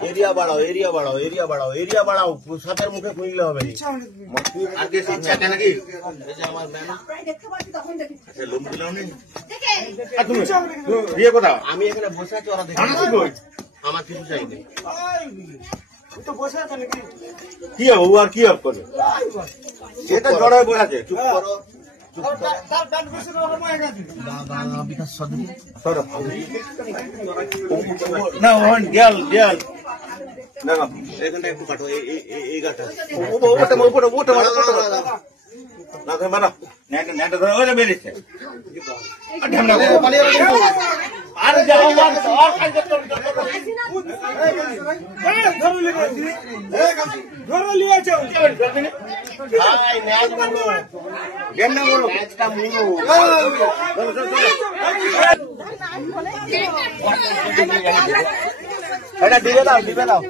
area बढ़ाओ area बढ़ाओ area बढ़ाओ एरिया बढ़ाओ साथेर मुखे खुलले হবে আর কি চাটা নাকি এই যে আমার ম্যাম আচ্ছা লোম দিলাও নেই দেখে তুমি রিয়ে কথা আমি এখানে বসে আছি ওরা দেখে আমার কিছু চাই নেই তুই তো বসে আছিস নাকি কি হবে ও আর কি হবে করে এটা জড়ায় বসে আছে চুপ করো না গেল গেল এখানটা একটু কাটো এই গাছটা না তুমি মারা নেট ধরে ওরে বেরিয়েছে আর যাও আর কাজ ধরে লিয়েছে ভাই ম্যাচ বলো গেম না বলো ম্যাচটা মুলো এটা দিবে দাও